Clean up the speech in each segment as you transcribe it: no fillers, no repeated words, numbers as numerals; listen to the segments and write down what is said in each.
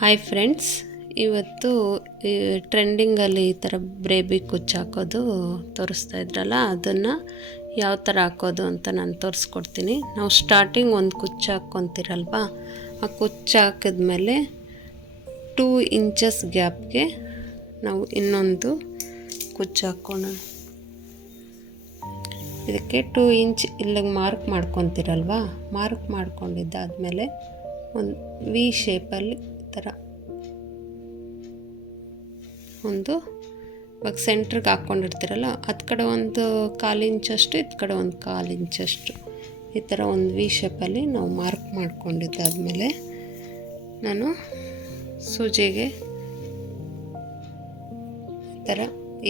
Hi friends, ಇವತ್ತು ಟ್ರೆಂಡಿಂಗಲ್ಲಿ ಈ ಥರ ಬ್ರೇಬಿ ಕುಚ್ಚು ಹಾಕೋದು ತೋರಿಸ್ತಾ ಇದ್ರಲ್ಲ, ಅದನ್ನು ಯಾವ ಥರ ಹಾಕೋದು ಅಂತ ನಾನು ತೋರಿಸ್ಕೊಡ್ತೀನಿ. ನಾವು ಸ್ಟಾರ್ಟಿಂಗ್ ಒಂದು ಕುಚ್ಚು ಹಾಕ್ಕೊತಿರಲ್ವ, ಆ ಕುಚ್ಚು ಹಾಕಿದ್ಮೇಲೆ 2 ಇಂಚಸ್ ಗ್ಯಾಪ್ಗೆ ನಾವು ಇನ್ನೊಂದು ಕುಚ್ಚು ಹಾಕ್ಕೊಳ್ಳೋಣ. ಇದಕ್ಕೆ 2 ಇಂಚ್ ಇಲ್ಲಿಗೆ ಮಾರ್ಕ್ ಮಾಡ್ಕೊತಿರಲ್ವ, ಮಾರ್ಕ್ ಮಾಡ್ಕೊಂಡಿದ್ದಾದಮೇಲೆ ಒಂದು ವಿ ಶೇಪಲ್ಲಿ ಥರ ಒಂದು ಇವಾಗ ಸೆಂಟ್ರಿಗೆ ಹಾಕ್ಕೊಂಡಿರ್ತೀರಲ್ಲ, ಅದು ಕಡೆ ಒಂದು 1/4 ಇಂಚಷ್ಟು, ಇದು ಕಡೆ ಒಂದು 1/4 ಇಂಚಷ್ಟು, ಈ ಥರ ಒಂದು ವಿ ಶೇಪಲ್ಲಿ ನಾವು ಮಾರ್ಕ್ ಮಾಡ್ಕೊಂಡಿದ್ದಾದಮೇಲೆ ನಾನು ಸೂಜಿಗೆ ಈ ಥರ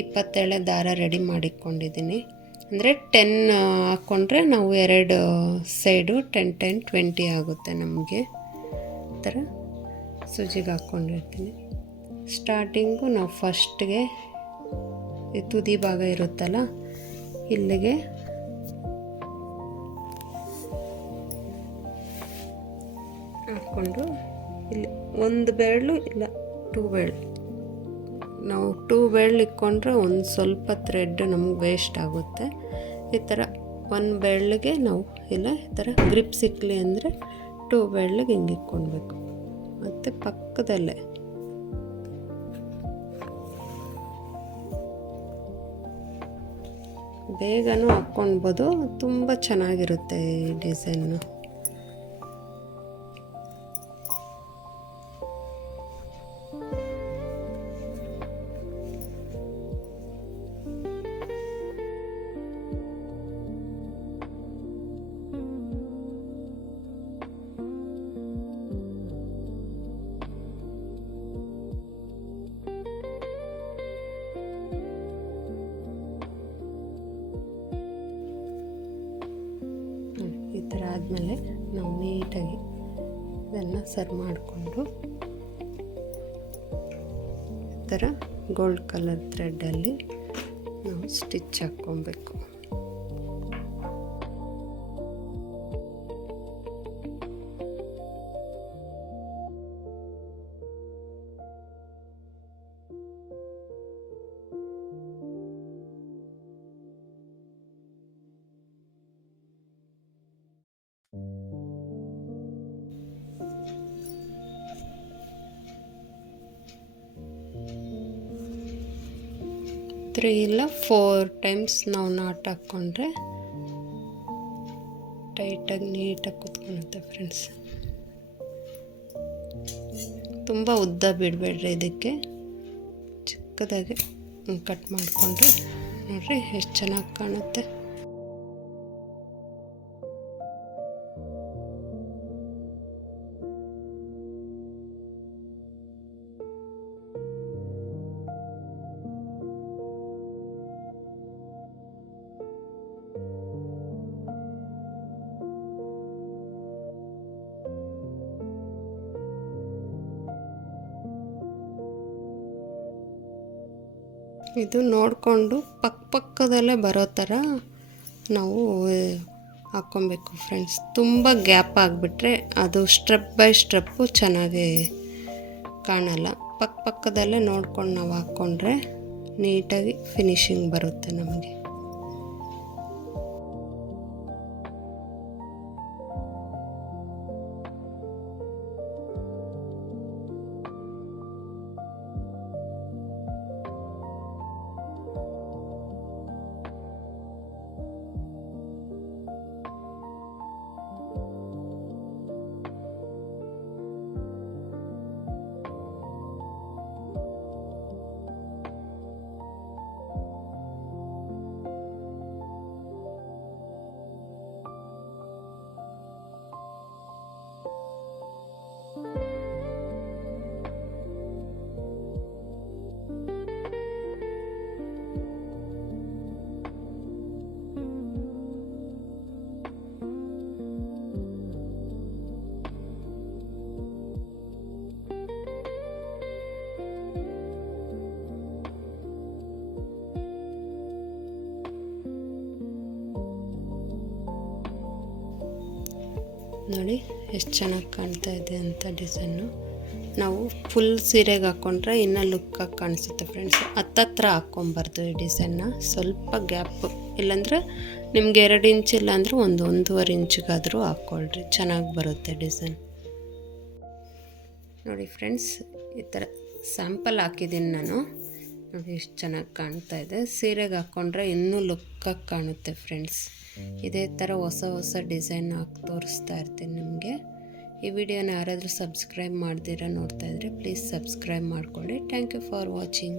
27 ದಾರ ರೆಡಿ ಮಾಡಿಕೊಂಡಿದ್ದೀನಿ. ಅಂದರೆ 10 ಹಾಕ್ಕೊಂಡ್ರೆ ನಾವು 2 ಸೈಡು 10 10 20 ಆಗುತ್ತೆ ನಮಗೆ. ಈ ಥರ ಸೂಜಿಗೆ ಹಾಕ್ಕೊಂಡಿರ್ತೀನಿ. ಸ್ಟಾರ್ಟಿಂಗು ನಾವು ಫಸ್ಟ್ಗೆ ಈ ತುದಿ ಭಾಗ ಇರುತ್ತಲ್ಲ, ಇಲ್ಲಿಗೆ ಹಾಕ್ಕೊಂಡು ಇಲ್ಲಿ 1 ಬೆರಳು ಇಲ್ಲ 2 ಬೆರಳು, ನಾವು 2 ಬೆರಳು ಇಕ್ಕೊಂಡ್ರೆ ಒಂದು ಸ್ವಲ್ಪ ಥ್ರೆಡ್ ನಮಗೆ ವೇಸ್ಟ್ ಆಗುತ್ತೆ. ಈ ಥರ 1 ಬೆರಳಿಗೆ ನಾವು ಇಲ್ಲ ಈ ಥರ ಗ್ರಿಪ್ ಸಿಕ್ಕಲಿ ಅಂದರೆ 2 ಬೆರಳಿಗೆ ಹಿಂಗೆ ಇಕ್ಕೊಳ್ಬೇಕು. ಮತ್ತು ಪಕ್ಕದಲ್ಲೇ ಬೇಗನೂ ಹಾಕ್ಕೊಳ್ಬೋದು, ತುಂಬ ಚೆನ್ನಾಗಿರುತ್ತೆ ಈ ಡಿಸೈನು. ಈ ಥರ ಆದಮೇಲೆ ನಾವು ನೀಟಾಗಿ ಇದನ್ನು ಸರಿ ಮಾಡಿಕೊಂಡು ಈ ಥರ ಗೋಲ್ಡ್ ಕಲರ್ ಥ್ರೆಡ್ಡಲ್ಲಿ ನಾವು ಸ್ಟಿಚ್ ಹಾಕ್ಕೊಬೇಕು. ಇಲ್ಲ 4 ಟೈಮ್ಸ್ ನಾವು ನಾಟ್ ಹಾಕ್ಕೊಂಡ್ರೆ ಟೈಟಾಗಿ ನೀಟಾಗಿ ಕೂತ್ಕೊಳ್ಳುತ್ತೆ ಫ್ರೆಂಡ್ಸ್. ತುಂಬ ಉದ್ದ ಬಿಡಬೇಡ್ರಿ, ಇದಕ್ಕೆ ಚಿಕ್ಕದಾಗಿ ಕಟ್ ಮಾಡಿಕೊಂಡ್ರೆ ನೋಡಿರಿ ಎಷ್ಟು ಚೆನ್ನಾಗಿ ಕಾಣುತ್ತೆ. ಇದು ನೋಡಿಕೊಂಡು ಪಕ್ಕದಲ್ಲೇ ಬರೋ ಥರ ನಾವು ಹಾಕ್ಕೊಬೇಕು ಫ್ರೆಂಡ್ಸ್. ತುಂಬ ಗ್ಯಾಪ್ ಆಗಿಬಿಟ್ರೆ ಅದು ಸ್ಟೆಪ್ ಬೈ ಸ್ಟೆಪ್ಪು ಚೆನ್ನಾಗಿ ಕಾಣಲ್ಲ. ಪಕ್ಕದಲ್ಲೇ ನೋಡ್ಕೊಂಡು ನಾವು ಹಾಕ್ಕೊಂಡ್ರೆ ನೀಟಾಗಿ ಫಿನಿಶಿಂಗ್ ಬರುತ್ತೆ ನಮಗೆ. ನೋಡಿ ಎಷ್ಟು ಚೆನ್ನಾಗಿ ಕಾಣ್ತಾ ಇದೆ ಅಂತ ಡಿಸೈನು. ನಾವು ಫುಲ್ ಸೀರೆಗೆ ಹಾಕ್ಕೊಂಡ್ರೆ ಇನ್ನೂ ಲುಕ್ಕಾಗಿ ಕಾಣಿಸುತ್ತೆ ಫ್ರೆಂಡ್ಸ್. ಹತ್ತತ್ರ ಹಾಕ್ಕೊಬಾರ್ದು ಈ ಡಿಸೈನ್ನ, ಸ್ವಲ್ಪ ಗ್ಯಾಪ್, ಇಲ್ಲಾಂದರೆ ನಿಮ್ಗೆ 2 ಇಂಚ್ ಇಲ್ಲಾಂದರೆ 1-1.5 ಇಂಚಿಗಾದರೂ ಹಾಕ್ಕೊಳ್ರಿ, ಚೆನ್ನಾಗಿ ಬರುತ್ತೆ ಡಿಸೈನ್. ನೋಡಿ ಫ್ರೆಂಡ್ಸ್, ಈ ಥರ ಸ್ಯಾಂಪಲ್ ಹಾಕಿದ್ದೀನಿ ನಾನು. ನೋಡಿ ಎಷ್ಟು ಚೆನ್ನಾಗಿ ಕಾಣ್ತಾ ಇದೆ. ಸೀರೆಗೆ ಹಾಕ್ಕೊಂಡ್ರೆ ಇನ್ನೂ ಲುಕ್ಕಾಗಿ ಕಾಣುತ್ತೆ ಫ್ರೆಂಡ್ಸ್. ಇದೇ ಥರ ಹೊಸ ಡಿಸೈನ್ ಹಾಕಿ ತೋರಿಸ್ತಾ ಇರ್ತೀನಿ ನಿಮಗೆ. ಈ ವಿಡಿಯೋನ ಯಾರಾದರೂ ಸಬ್ಸ್ಕ್ರೈಬ್ ಮಾಡ್ದಿರ ನೋಡ್ತಾ ಇದ್ದರೆ ಪ್ಲೀಸ್ ಸಬ್ಸ್ಕ್ರೈಬ್ ಮಾಡ್ಕೊಳ್ಳಿ. Thank you for watching.